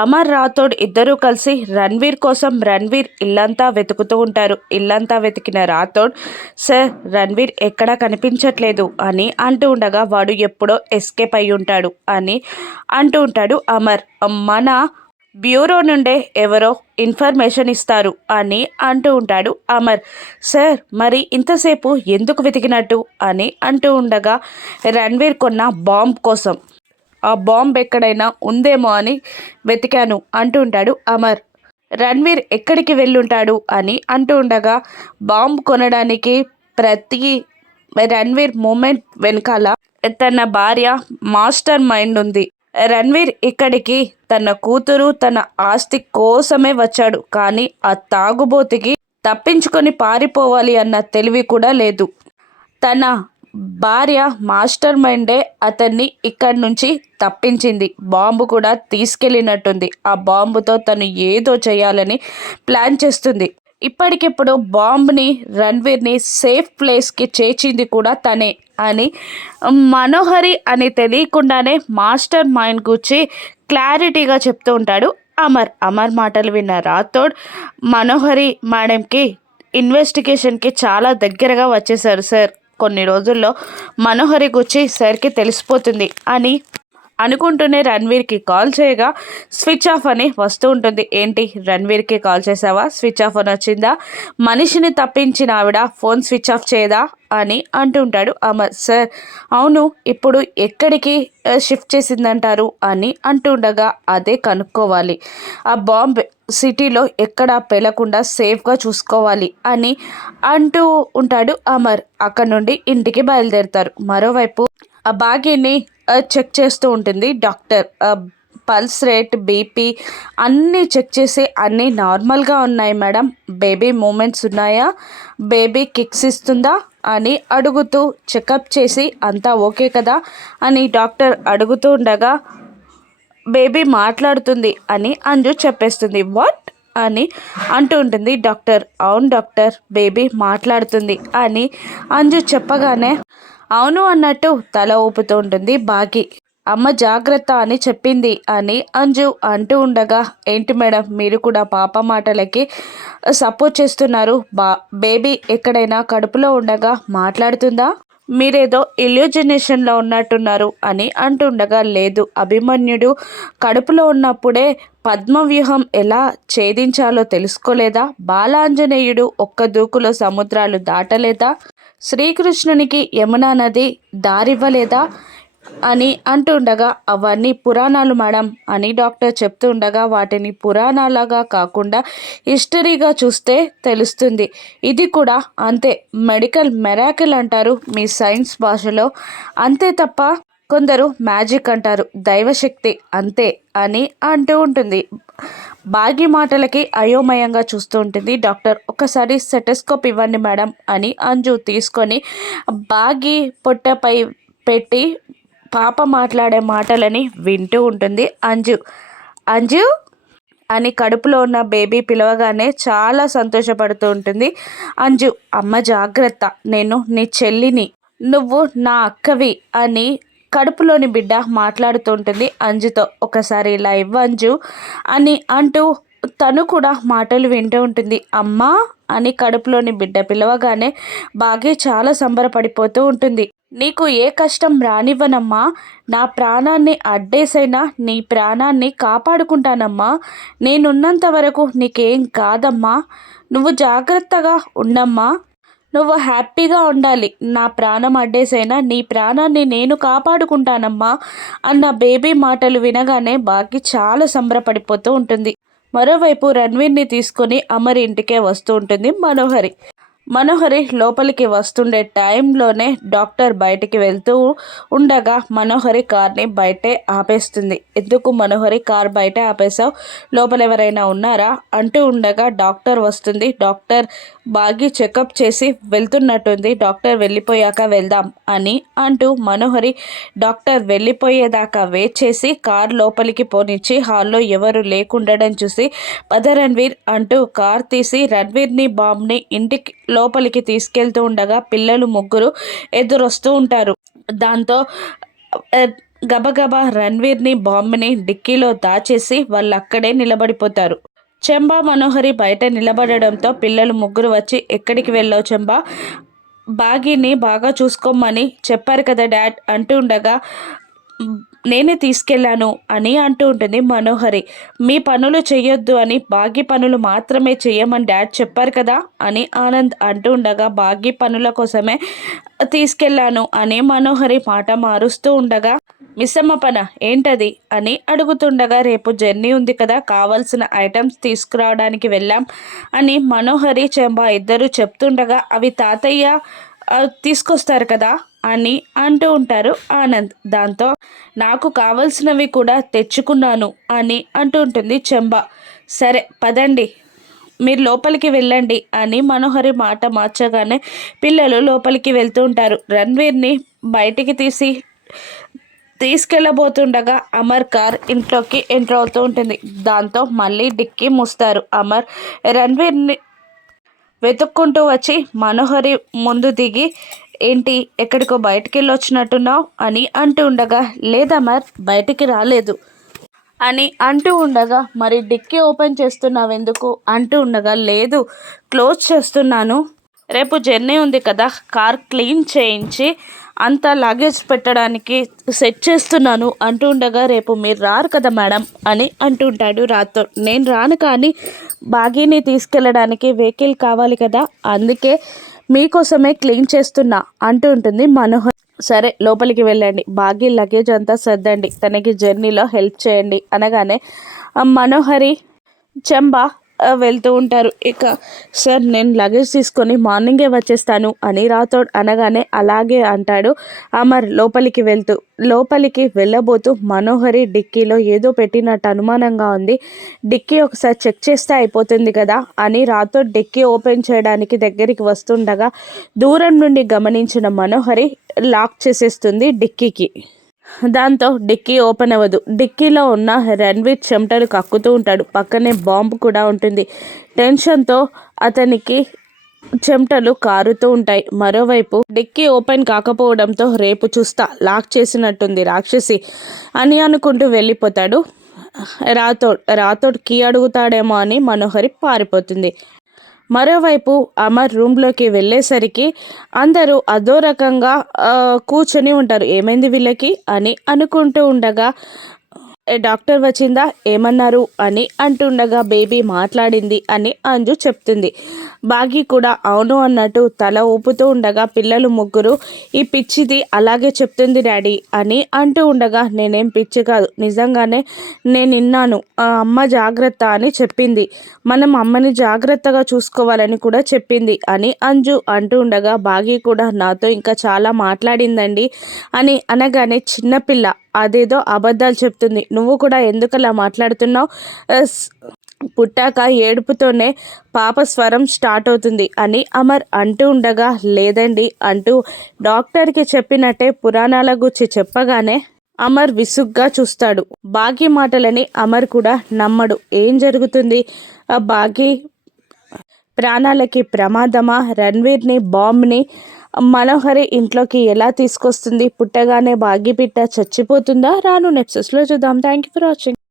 అమర్ రాథోడ్ ఇద్దరూ కలిసి రణ్వీర్ కోసం రణ్వీర్ ఇల్లంతా వెతుకుతూ ఉంటారు. ఇల్లంతా వెతికిన రాథోడ్, సార్ రణ్వీర్ ఎక్కడా కనిపించట్లేదు అని అంటూ ఉండగా, వాడు ఎప్పుడో ఎస్కేప్ అయి ఉంటాడు అని అంటూ ఉంటాడు అమర్. మన బ్యూరో నుండే ఎవరో ఇన్ఫర్మేషన్ ఇస్తారు అని అంటూ ఉంటాడు అమర్. సార్ మరి ఇంతసేపు ఎందుకు వెతికినట్టు అని అంటూ ఉండగా, రణ్వీర్ కొన్న బాంబ్ కోసం, ఆ బాంబ్ ఎక్కడైనా ఉందేమో అని వెతికాను అంటూ ఉంటాడు అమర్. రణ్వీర్ ఎక్కడికి వెళ్ళుంటాడు అని అంటూ ఉండగా, బాంబ్ కొనడానికి ప్రతి రణ్వీర్ మూమెంట్ వెనకాల తన భార్య మాస్టర్ మైండ్ ఉంది. రణ్వీర్ ఇక్కడికి తన కూతురు తన ఆస్తి కోసమే వచ్చాడు, కానీ ఆ తాగుబోతికి తప్పించుకొని పారిపోవాలి అన్న తెలివి కూడా లేదు. తన భార్య మాస్టర్ మైండే అతన్ని ఇక్కడి నుంచి తప్పించింది. బాంబు కూడా తీసుకెళ్ళినట్టుంది. ఆ బాంబుతో తను ఏదో చేయాలని ప్లాన్ చేస్తుంది. ఇప్పటికిప్పుడు బాంబుని రణ్వీర్ని సేఫ్ ప్లేస్కి చేర్చింది కూడా తనే అని మనోహరి అని తెలియకుండానే మాస్టర్ మైండ్ గురించి క్లారిటీగా చెప్తూ ఉంటాడు అమర్. అమర్ మాటలు విన్న రాథోడ్ మనోహరి మేడంకి ఇన్వెస్టిగేషన్కి చాలా దగ్గరగా వచ్చేసారు సార్. కొన్ని రోజుల్లో మనోహరి గురించి సార్కి తెలిసిపోతుంది అని అనుకుంటూనే రణ్వీర్కి కాల్ చేయగా స్విచ్ ఆఫ్ అని వస్తూ ఉంటుంది. ఏంటి రణ్వీర్కి కాల్ చేసావా, స్విచ్ ఆఫ్ అని వచ్చిందా, మనిషిని తప్పించిన ఆవిడ ఫోన్ స్విచ్ ఆఫ్ చేయదా అని అంటూ ఉంటాడు అమర్. సార్ అవును, ఇప్పుడు ఎక్కడికి షిఫ్ట్ చేసిందంటారు అని అంటుండగా, అదే కనుక్కోవాలి. ఆ బాంబ్ సిటీలో ఎక్కడా పెళ్ళకుండా సేఫ్గా చూసుకోవాలి అని అంటూ ఉంటాడు అమర్. అక్కడ నుండి ఇంటికి బయలుదేరుతారు. మరోవైపు ఆ భాగ్యని చెక్ చేస్తూ ఉంటుంది డాక్టర్. పల్స్ రేట్, బీపీ అన్నీ చెక్ చేసి అన్నీ నార్మల్గా ఉన్నాయి మేడం, బేబీ మూమెంట్స్ ఉన్నాయా, బేబీ కిక్స్ ఇస్తుందా అని అడుగుతూ చెకప్ చేసి అంతా ఓకే కదా అని డాక్టర్ అడుగుతూ ఉండగా, బేబీ మాట్లాడుతుంది అని అంజు చెప్పేస్తుంది. వాట్ అని అంటూ ఉంటుంది డాక్టర్. అవును డాక్టర్, బేబీ మాట్లాడుతుంది అని అంజు చెప్పగానే అవును అన్నట్టు తల ఊపుతూ ఉంటుంది బాగి. అమ్మ జాగ్రత్త అని చెప్పింది అని అంజు అంటూ ఉండగా, ఏంటి మేడం మీరు కూడా పాప మాటలకి సపోర్ట్ చేస్తున్నారు, బేబీ ఎక్కడైనా కడుపులో ఉండగా మాట్లాడుతుందా, మీరేదో ఇల్యూజినేషన్లో ఉన్నట్టున్నారు అని అంటుండగా, లేదు అభిమన్యుడు కడుపులో ఉన్నప్పుడే పద్మవ్యూహం ఎలా ఛేదించాలో తెలుసుకోలేదా, బాలాంజనేయుడు ఒక్క దూకులో సముద్రాలు దాటలేదా, శ్రీకృష్ణునికి యమునా నది దారివ్వలేదా అని అంటుండగా, అవన్నీ పురాణాలు మేడం అని డాక్టర్ చెప్తూ ఉండగా, వాటిని పురాణాలుగా కాకుండా హిస్టరీగా చూస్తే తెలుస్తుంది. ఇది కూడా అంతే, మెడికల్ మెరాకిల్ అంటారు మీ సైన్స్ భాషలో, అంతే తప్ప కొందరు మ్యాజిక్ అంటారు, దైవశక్తి అంతే అని అంటూ ఉంటుంది. బాగి మాటలకి అయోమయంగా చూస్తూ ఉంటుంది డాక్టర్. ఒకసారి సెటస్కోప్ ఇవ్వండి మేడం అని అంజు తీసుకొని బాగి పొట్టపై పెట్టి పాప మాట్లాడే మాటలని వింటూ ఉంటుంది అంజు. అంజు అని కడుపులో ఉన్న బేబీ పిలవగానే చాలా సంతోషపడుతూ ఉంటుంది అంజు. అమ్మ జాగ్రత్త, నేను నీ చెల్లిని, నువ్వు నా అక్కవి అని కడుపులోని బిడ్డ మాట్లాడుతూ ఉంటుంది అంజుతో. ఒకసారి ఇలా ఇవ్వంజు అని అంటూ తను కూడా మాటలు వింటూ ఉంటుంది. అమ్మా అని కడుపులోని బిడ్డ పిలవగానే బాగా చాలా సంబరపడిపోతూ ఉంటుంది. నీకు ఏ కష్టం రానివ్వనమ్మా, నా ప్రాణాన్ని అడ్డేసైనా నీ ప్రాణాన్ని కాపాడుకుంటానమ్మా, నేనున్నంత వరకు నీకేం కాదమ్మా, నువ్వు జాగ్రత్తగా ఉండమ్మా, నువ్వు హ్యాపీగా ఉండాలి, నా ప్రాణం అడ్డేసైనా నీ ప్రాణాన్ని నేను కాపాడుకుంటానమ్మా అన్న బేబీ మాటలు వినగానే బాగా చాలా సంబరపడిపోతూ ఉంటుంది. మరోవైపు రణ్వీర్ని తీసుకొని అమర్ ఇంటికే వస్తూ ఉంటుంది మనోహరి. మనోహరి లోపలికి వస్తుండే టైంలోనే డాక్టర్ బయటికి వెళ్తూ ఉండగా మనోహరి కార్ని బయటే ఆపేస్తుంది. ఎందుకు మనోహరి కార్ బయటే ఆపేసావు, లోపల ఎవరైనా ఉన్నారా అంటూ ఉండగా డాక్టర్ వస్తుంది. డాక్టర్ బాగి చెకప్ చేసి వెళ్తున్నట్టుంది. డాక్టర్ వెళ్ళిపోయాక వెళ్దాం అని అంటూ మనోహరి డాక్టర్ వెళ్ళిపోయేదాకా వెయిట్ చేసి కార్ లోపలికి పోనిచ్చి హాల్లో ఎవరు లేకుండడం చూసి, పద రణ్వీర్ అంటూ కార్ తీసి రణ్వీర్ని బాంబ్ని ఇంటికి లోపలికి తీసుకెళ్తూ ఉండగా పిల్లలు ముగ్గురు ఎదురొస్తూ ఉంటారు. దాంతో గబగబా రణ్వీర్ని బాంబుని డిక్కీలో దాచేసి వాళ్ళు అక్కడే నిలబడిపోతారు. చెంబా మనోహరి బయట నిలబడడంతో పిల్లలు ముగ్గురు వచ్చి ఎక్కడికి వెళ్ళావు చెంబా, బాగీని బాగా చూసుకోమని చెప్పారు కదా డాడ్ అంటూ ఉండగా నేనే తీసుకెళ్ళాను అని అంటూ ఉంటుంది మనోహరి. మీ పనులు చెయ్యొద్దు అని బాగీ పనులు మాత్రమే చెయ్యమని డాడ్ చెప్పారు కదా అని ఆనంద్ అంటూ ఉండగా బాగీ పనుల కోసమే తీసుకెళ్ళాను అని మనోహరి మాట మారుస్తూ ఉండగా మిస్సమ్మ పన ఏంటది అని అడుగుతుండగా రేపు జర్నీ ఉంది కదా కావాల్సిన ఐటమ్స్ తీసుకురావడానికి వెళ్ళాం అని మనోహరి చెంబా ఇద్దరు చెప్తుండగా అవి తాతయ్య తీసుకొస్తారు కదా అని అంటూ ఉంటారు ఆనంద్. దాంతో నాకు కావలసినవి కూడా తెచ్చుకున్నాను అని అంటూ ఉంటుంది చెంబా. సరే పదండి మీరు లోపలికి వెళ్ళండి అని మనోహరి మాట మార్చగానే పిల్లలు లోపలికి వెళ్తూ ఉంటారు. రణ్వీర్ని బయటికి తీసుకెళ్ళబోతుండగా అమర్ కార్ ఇంట్లోకి ఎంటర్ అవుతూ ఉంటుంది. దాంతో మళ్ళీ డిక్కీ మూస్తారు. అమర్ రణ్వీర్ని వెతుక్కుంటూ వచ్చి మనోహరి ముందు దిగి ఏంటి ఎక్కడికో బయటికి వెళ్ళొచ్చినట్టున్నావు అని అంటూ ఉండగా లేదమర్ బయటికి రాలేదు అని అంటూ ఉండగా మరి డిక్కీ ఓపెన్ చేస్తున్నావెందుకు అంటూ ఉండగా లేదు క్లోజ్ చేస్తున్నాను, రేపు జర్నీ ఉంది కదా కార్ క్లీన్ చేయించి అంతా లగేజ్ పెట్టడానికి సెట్ చేస్తున్నాను అంటూ ఉండగా రేపు మీరు రారు కదా మేడం అని అంటుంటాడు రాతో. నేను రాను కానీ బాగీని తీసుకెళ్ళడానికి వెహికల్ కావాలి కదా అందుకే మీకోసమే క్లీన్ చేస్తున్నా అంటూ ఉంటుంది మనోహర్. సరే లోపలికి వెళ్ళండి బాగీ లగేజ్ అంతా సర్దండి తనకి జర్నీలో హెల్ప్ చేయండి అనగానే మనోహరి చెంబా వెళ్తూ ఉంటారు. ఇక సార్ నేను లగేజ్ తీసుకొని మార్నింగే వచ్చేస్తాను అని రాథోడ్ అనగానే అలాగే అంటాడు అమర్ లోపలికి వెళ్ళబోతూ మనోహరి డిక్కీలో ఏదో పెట్టినట్టు అనుమానంగా ఉంది, డిక్కీ ఒకసారి చెక్ చేస్తే అయిపోతుంది కదా అని రాథోడ్ డిక్కీ ఓపెన్ చేయడానికి దగ్గరికి వస్తుండగా దూరం నుండి గమనించిన మనోహరి లాక్ చేసేస్తుంది డిక్కీకి. దాంతో డిక్కీ ఓపెన్ అవ్వదు. డిక్కీలో ఉన్న రణ్వీర్ చెమటలు కక్కుతూ ఉంటాడు. పక్కనే బాంబు కూడా ఉంటుంది. టెన్షన్తో అతనికి చెమటలు కారుతూ ఉంటాయి. మరోవైపు డిక్కీ ఓపెన్ కాకపోవడంతో రేపు చూస్తా లాక్ చేసినట్టుంది రాక్షసి అని అనుకుంటూ వెళ్ళిపోతాడు రాథోడ్ కీ అడుగుతాడేమో అని మనోహరి పారిపోతుంది. మరోవైపు అమర్ రూమ్లోకి వెళ్ళేసరికి అందరూ అదో రకంగా కూర్చొని ఉంటారు. ఏమైంది వీళ్ళకి అని అనుకుంటూ ఉండగా డాక్టర్ వచ్చిందా ఏమన్నారు అని అంటుండగా బేబీ మాట్లాడింది అని అంజు చెప్తుంది. బాగి కూడా అవును అన్నట్టు తల ఊపుతూ ఉండగా పిల్లలు ముగ్గురు ఈ పిచ్చిది అలాగే చెప్తుంది డాడీ అని అంటూ ఉండగా నేనేం పిచ్చి కాదు నిజంగానే నేను విన్నాను, అమ్మ జాగ్రత్త అని చెప్పింది, మనం అమ్మని జాగ్రత్తగా చూసుకోవాలని కూడా చెప్పింది అని అంజు అంటూ ఉండగా బాగి కూడా నాతో ఇంకా చాలా మాట్లాడిందండి అని అనగానే చిన్నపిల్ల అదేదో అబద్ధాలు చెప్తుంది, నువ్వు కూడా ఎందుకలా మాట్లాడుతున్నావు, పుట్టాక ఏడుపుతోనే పాప స్వరం స్టార్ట్ అవుతుంది అని అమర్ అంటూ ఉండగా లేదండి అంటూ డాక్టర్కి చెప్పినట్టే పురాణాల గురించి చెప్పగానే అమర్ విసుగ్గా చూస్తాడు. బాగి మాటలని అమర్ కూడా నమ్మడు. ఏం జరుగుతుంది, ఆ బాగి ప్రాణాలకి ప్రమాదమా, రణ్వీర్ని బాంబ్ని మనోహరి ఇంట్లోకి ఎలా తీసుకొస్తుంది, పుట్టగానే బాగి పిట్ట చచ్చిపోతుందా, రాను నెప్సెస్లో చూద్దాం. Thank you for watching.